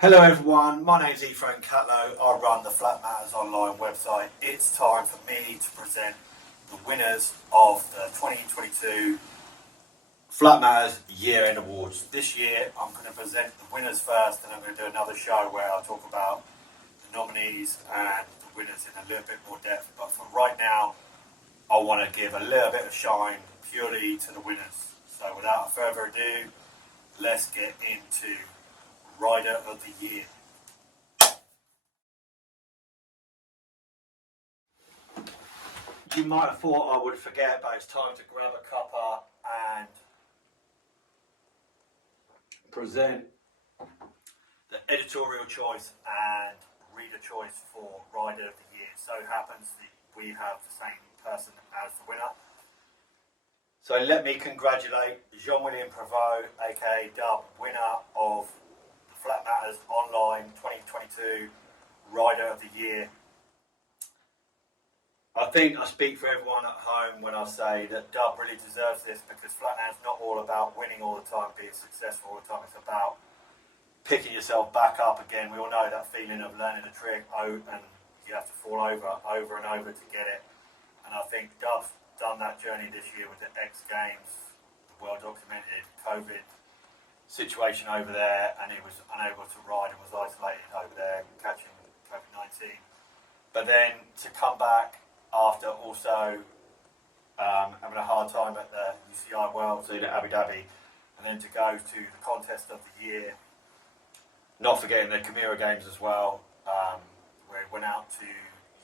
Hello everyone, my name's Ephraim Catlow. I run the Flatmattersonline website. It's time for me to present the winners of the 2022 Flatmatters Year End Awards. This year I'm going to present the winners first, and I'm going to do another show where I'll talk about the nominees and the winners in a little bit more depth. But for right now, I want to give a little bit of shine purely to the winners. So without further ado, let's get into Rider of the Year. You might have thought I would forget, but it's time to grab a cuppa and present the editorial choice and reader choice for Rider of the Year. So happens that we have the same person as the winner. So let me congratulate Jean-William Prévost, aka Dub, winner of Flatmattersonline 2022 Rider of the Year. I think I speak for everyone at home when I say that Dub really deserves this, because Flatmatter's not all about winning all the time, being successful all the time. It's about picking yourself back up again. We all know that feeling of learning a trick and you have to fall over and over to get it. And I think Dub's done that journey this year with the X Games, the well-documented COVID situation over there, and he was unable to ride and was isolated over there catching COVID-19. But then to come back after also having a hard time at the UCI Worlds in Abu Dhabi, and then to go to the contest of the year, not forgetting the Chimera Games as well, where he went out to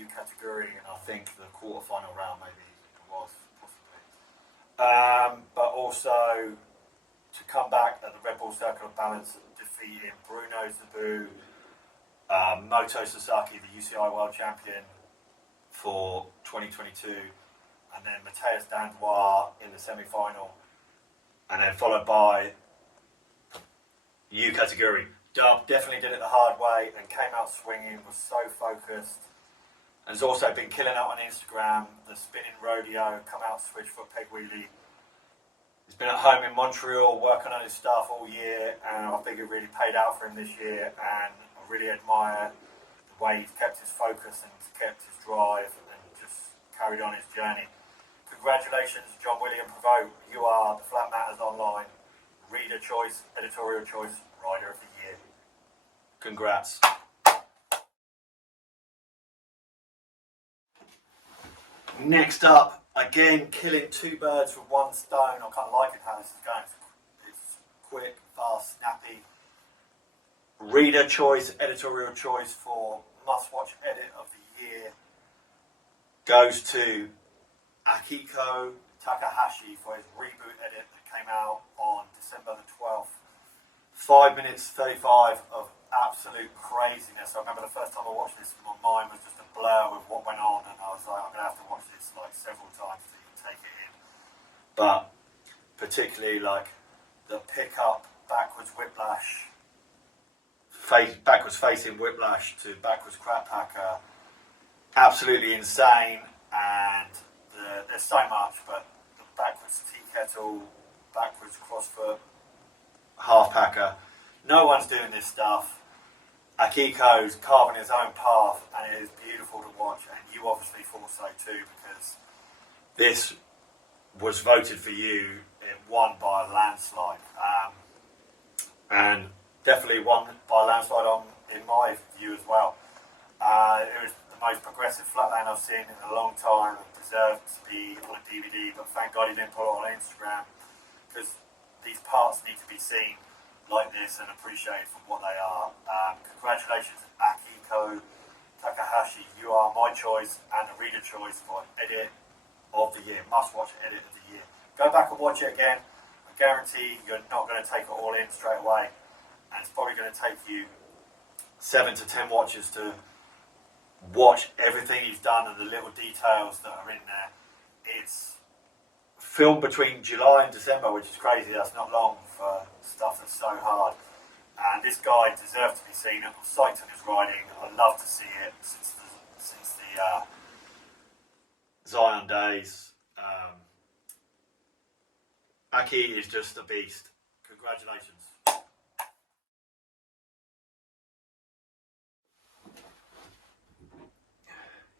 U category, and I think the quarter-final round maybe it was, possibly. But also to come back at the Red Bull Circle of Balance, defeating Bruno Zabu, Moto Sasaki, the UCI World Champion for 2022, and then Matthias Dandois in the semi-final, and then followed by U category. Dub definitely did it the hard way and came out swinging, was so focused, and has also been killing out on Instagram, the spinning rodeo, come out switch foot peg wheelie. He's been at home in Montreal working on his stuff all year, and I think it really paid out for him this year, and I really admire the way he's kept his focus and kept his drive and just carried on his journey. Congratulations, Jean-William Prévost. You are the Flatmattersonline Reader Choice, Editorial Choice Rider of the Year. Congrats. Next up, again, killing two birds with one stone. I kind of like it how this is going. It's quick, fast, snappy. Reader choice, editorial choice for must-watch edit of the year goes to Akiko Takahashi for his reboot edit that came out on December the 12th. 5 minutes 35 of absolute craziness. I remember the first time I watched this, my mind was just a blur with what went on, and I was like, I'm going to have to watch this like several times to even take it in. But particularly like the pickup, backwards whiplash, backwards facing whiplash to backwards crap packer, absolutely insane. And there's so much, but the backwards tea kettle, backwards crossfoot, half packer, no one's doing this stuff. Akiko's carving his own path, and it is beautiful to watch, and you obviously thought so too, because this was voted for you. It won by a landslide, and definitely won by a landslide in my view as well. It was the most progressive flatland I've seen in a long time. It deserved to be on a DVD, but thank God he didn't put it on Instagram, because these parts need to be seen like this and appreciated for what they are. Congratulations, Akiko Takahashi. You are my choice and the reader choice for edit of the year. Must watch edit of the year. Go back and watch it again. I guarantee you're not going to take it all in straight away, and it's probably going to take you 7 to 10 watches to watch everything he's done and the little details that are in there. It's filmed between July and December, which is crazy. That's not long for stuff that's so hard. And this guy deserves to be seen. I'm psyched on his riding. I'd love to see it since the Zion days. Aki is just a beast. Congratulations.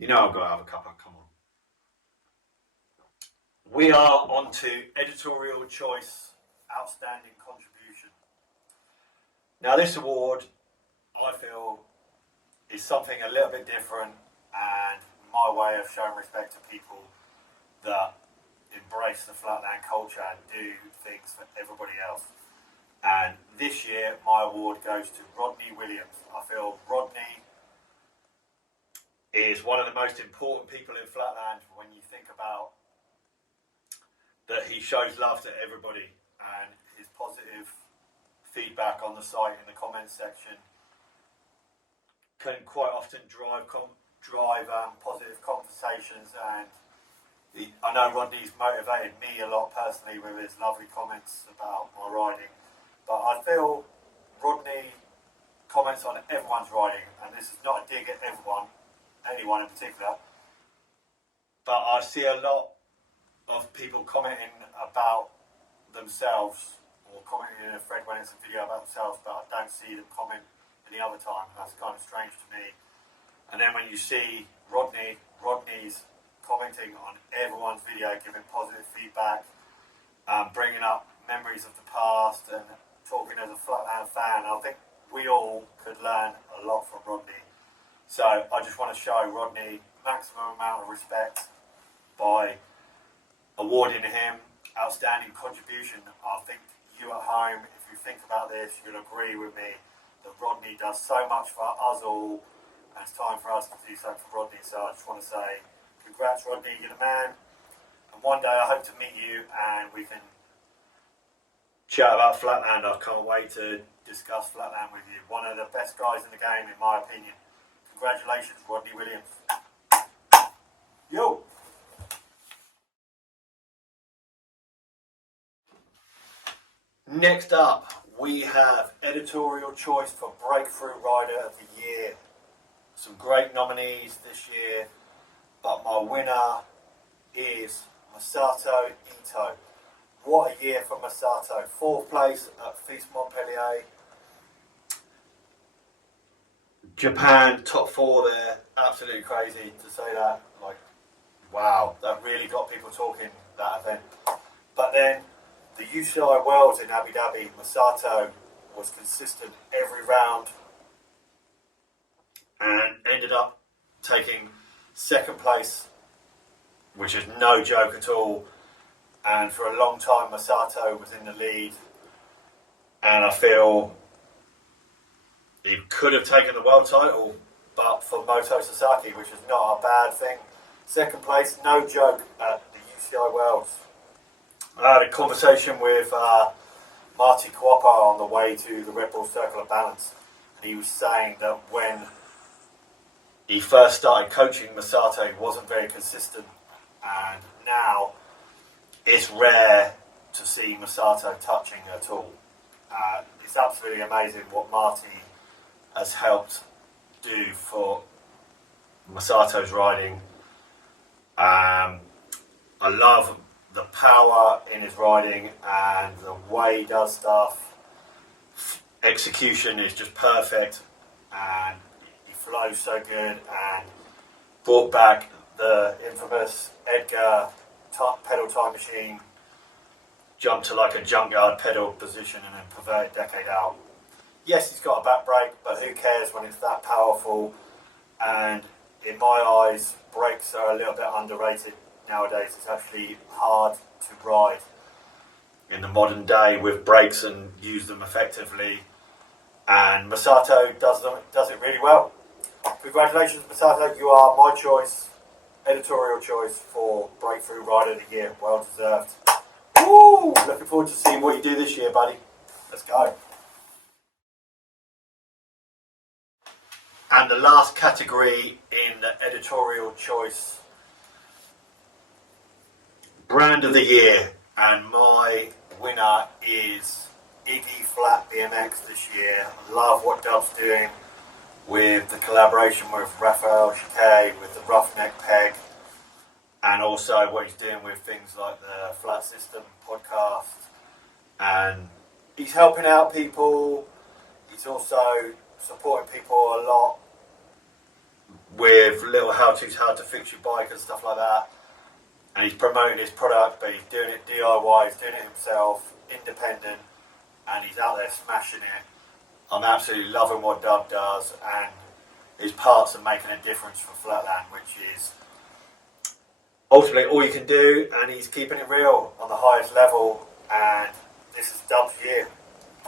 You know I've got to have a cuppa, come on. We are on to Editorial Choice Outstanding Contribution. Now this award, I feel, is something a little bit different and my way of showing respect to people that embrace the flatland culture and do things for everybody else. And this year my award goes to Rodney Williams. I feel Rodney is one of the most important people in Flatland when you think about that he shows love to everybody, and his positive feedback on the site in the comments section can quite often drive positive conversations. And I know Rodney's motivated me a lot personally with his lovely comments about my riding, but I feel Rodney comments on everyone's riding, and this is not a dig at anyone in particular, but I see a lot of people commenting about themselves or commenting in a thread when it's a video about themselves, but I don't see them comment any other time. That's kind of strange to me. And then when you see Rodney's commenting on everyone's video, giving positive feedback, bringing up memories of the past and talking as a Flatland fan, I think we all could learn a lot from Rodney. So I just want to show Rodney maximum amount of respect by awarding him outstanding contribution. I think you at home, if you think about this, you'll agree with me that Rodney does so much for us all, and it's time for us to do something for Rodney. So I just want to say, congrats Rodney, you're the man. And one day I hope to meet you and we can chat about Flatland. I can't wait to discuss Flatland with you. One of the best guys in the game, in my opinion. Congratulations, Rodney Williams. Yo! Next up, we have Editorial Choice for Breakthrough Rider of the Year. Some great nominees this year, but my winner is Masato Ito. What a year for Masato. 4th place at Fils Montpellier. Japan, top 4 there. Absolutely crazy to say that. Like, wow, that really got people talking, that event. But then, the UCI Worlds in Abu Dhabi, Masato was consistent every round and ended up taking 2nd place, which is no joke at all. And for a long time, Masato was in the lead. And I feel he could have taken the world title, but for Moto Sasaki, which is not a bad thing. 2nd place, no joke, at the UCI Worlds. I had a conversation with Marty Kuopa on the way to the Red Bull Circle of Balance, and he was saying that when he first started coaching Masato, he wasn't very consistent, and now it's rare to see Masato touching at all. It's absolutely amazing what Marty has helped do for Masato's riding. I love the power in his riding and the way he does stuff. Execution is just perfect, and he flows so good, and brought back the infamous Edgar pedal time machine, jumped to like a junkyard pedal position and then perverted decade out. Yes, he's got a back brake, but who cares when it's that powerful? And in my eyes, brakes are a little bit underrated nowadays. It's actually hard to ride in the modern day with brakes and use them effectively. And Masato does it really well. Congratulations, Masato. You are my choice, editorial choice for Breakthrough Rider of the Year. Well deserved. Woo! Looking forward to seeing what you do this year, buddy. Let's go. And the last category in the editorial choice, brand of the year, and my winner is Iggy Flat BMX this year. Love what Dub's doing with the collaboration with Raphael Chiquet, with the Roughneck Peg, and also what he's doing with things like the Flat System podcast. And he's helping out people. He's also supporting people a lot with little how-tos, how to fix your bike and stuff like that. And he's promoting his product, but he's doing it DIY, he's doing it himself, independent, and he's out there smashing it. I'm absolutely loving what Dub does, and his parts are making a difference for Flatland, which is ultimately all you can do, and he's keeping it real on the highest level, and this is Dub's year.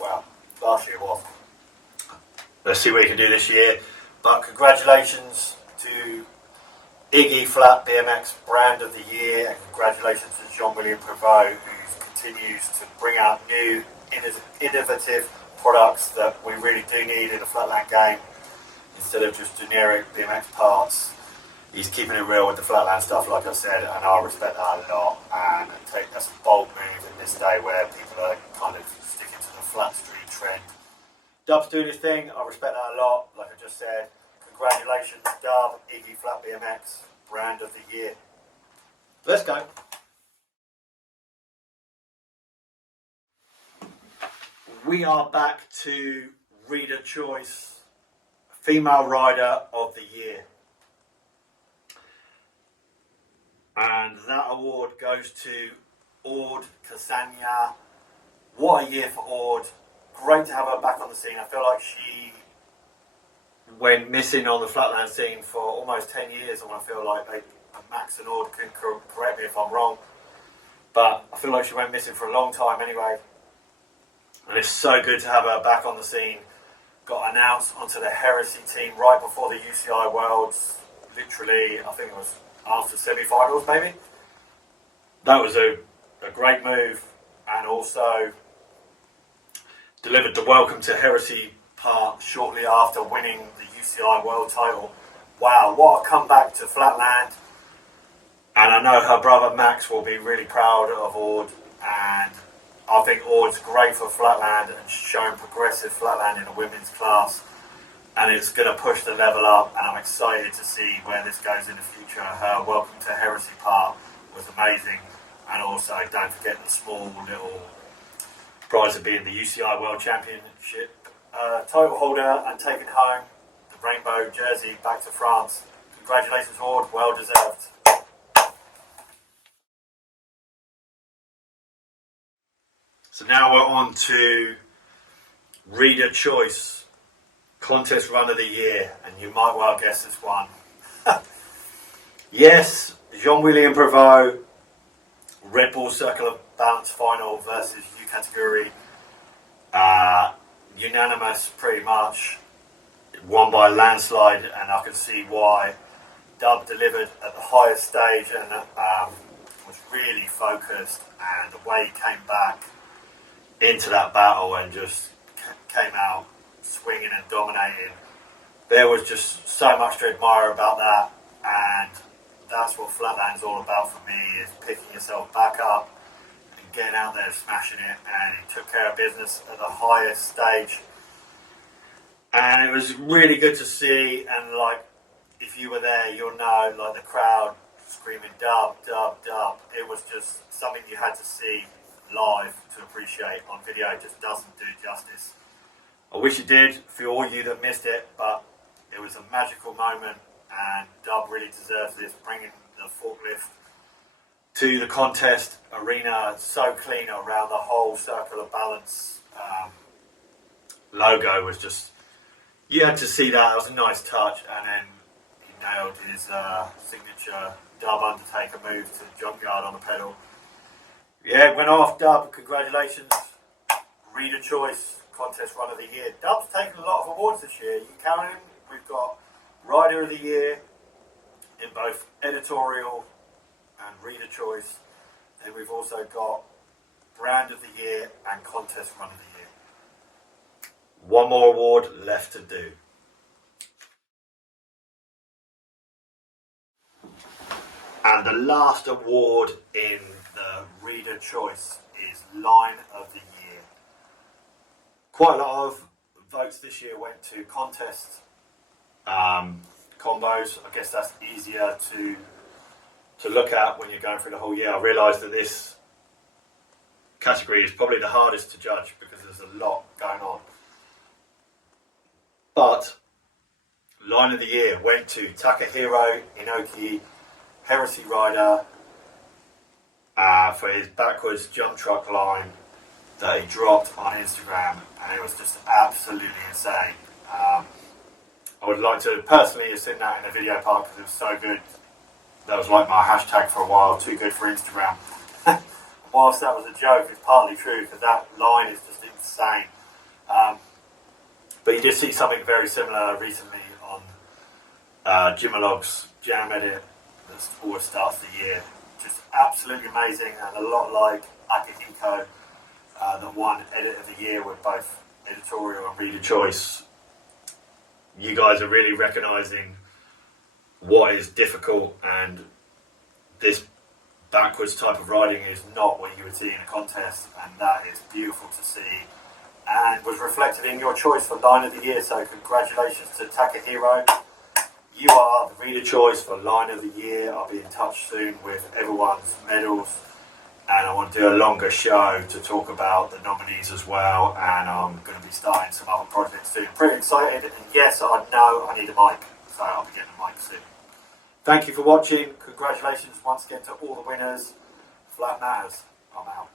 Well, last year was. Let's see what he can do this year. But congratulations to Iggy Flat BMX Brand of the Year, and congratulations to Jean-William Prévost, who continues to bring out new, innovative products that we really do need in the Flatland game, instead of just generic BMX parts. He's keeping it real with the Flatland stuff, like I said, and I respect that a lot. And that's a bold move in this day where people are kind of sticking to the flat street trend. Dub's doing his thing, I respect that a lot, like I just said. Congratulations, Dub, Iggy Flat BMX, Brand of the Year. Let's go. We are back to Reader Choice, Female Rider of the Year. And that award goes to Ord Kasanya. What a year for Ord. Great to have her back on the scene. I feel like she went missing on the Flatland scene for almost 10 years, and I feel like Max and Ord can correct me if I'm wrong, but I feel like she went missing for a long time anyway. And it's so good to have her back on the scene. Got announced onto the Heresy team right before the UCI Worlds, literally, I think it was after semi-finals maybe. That was a great move, and also delivered the welcome to Heresy part shortly after winning the UCI World title. Wow, what a comeback to Flatland. And I know her brother Max will be really proud of Ord, and I think Ord's great for Flatland and showing progressive Flatland in the women's class, and it's going to push the level up, and I'm excited to see where this goes in the future. Her welcome to Heresy part was amazing, and also don't forget the small little prize of being the UCI World Championship title holder and taking home the rainbow jersey back to France. Congratulations, Ord, well deserved. So now we're on to Reader Choice, Contest Run of the Year, and you might well guess this one. Yes, Jean-William Prévost, Red Bull Circle of Balance final versus U category. Unanimous pretty much, won by a landslide, and I can see why. Dub delivered at the highest stage and was really focused, and the way he came back into that battle and just came out swinging and dominating. There was just so much to admire about that, and that's what Flatland's all about for me, is picking yourself back up and getting out there and smashing it, and he took care of business at the highest stage. And it was really good to see, and like, if you were there, you'll know, like the crowd screaming Dub, Dub, Dub. It was just something you had to see live to appreciate. On video it just doesn't do justice. I wish it did for all you that missed it, but it was a magical moment, and Dub really deserves this, bringing the forklift to the contest arena so clean around the whole Circle of Balance. Logo was just, you had to see that. It was a nice touch, and then he nailed his signature Dub Undertaker move to the junkyard on the pedal. Yeah, it went off, Dub. Congratulations. Reader Choice, Contest Run of the Year. Dub's taken a lot of awards this year. You count him. We've got Rider of the Year in both Editorial and Reader Choice. And we've also got Brand of the Year and Contest Run of the Year. One more award left to do. And the last award in the Reader Choice is Line of the Year. Quite a lot of votes this year went to contest combos. I guess that's easier to look at when you're going through the whole year. I realised that this category is probably the hardest to judge because there's a lot going on. But line of the year went to Takahiro Inoki, Heresy Rider, for his backwards jump truck line that he dropped on Instagram, and it was just absolutely insane. I would like to personally have seen that in a video part because it was so good. That was like my hashtag for a while, too good for Instagram. Whilst that was a joke, it's partly true because that line is just insane. But you did see something very similar recently on Jimalog's Jam Edit that always starts the year. Just absolutely amazing, and a lot like Akihiko, that won Edit of the Year with both Editorial and Reader Choice. You guys are really recognising what is difficult, and this backwards type of riding is not what you would see in a contest, and that is beautiful to see and was reflected in your choice for Line of the Year. So congratulations to Takahiro. You are the Reader Choice for Line of the Year. I'll be in touch soon with everyone's medals, and I want to do a longer show to talk about the nominees as well, and I'm going to be starting some other projects soon. Pretty excited, and yes, I know I need a mic, so I'll be getting a mic soon. Thank you for watching. Congratulations once again to all the winners. Flat Matters. I'm out.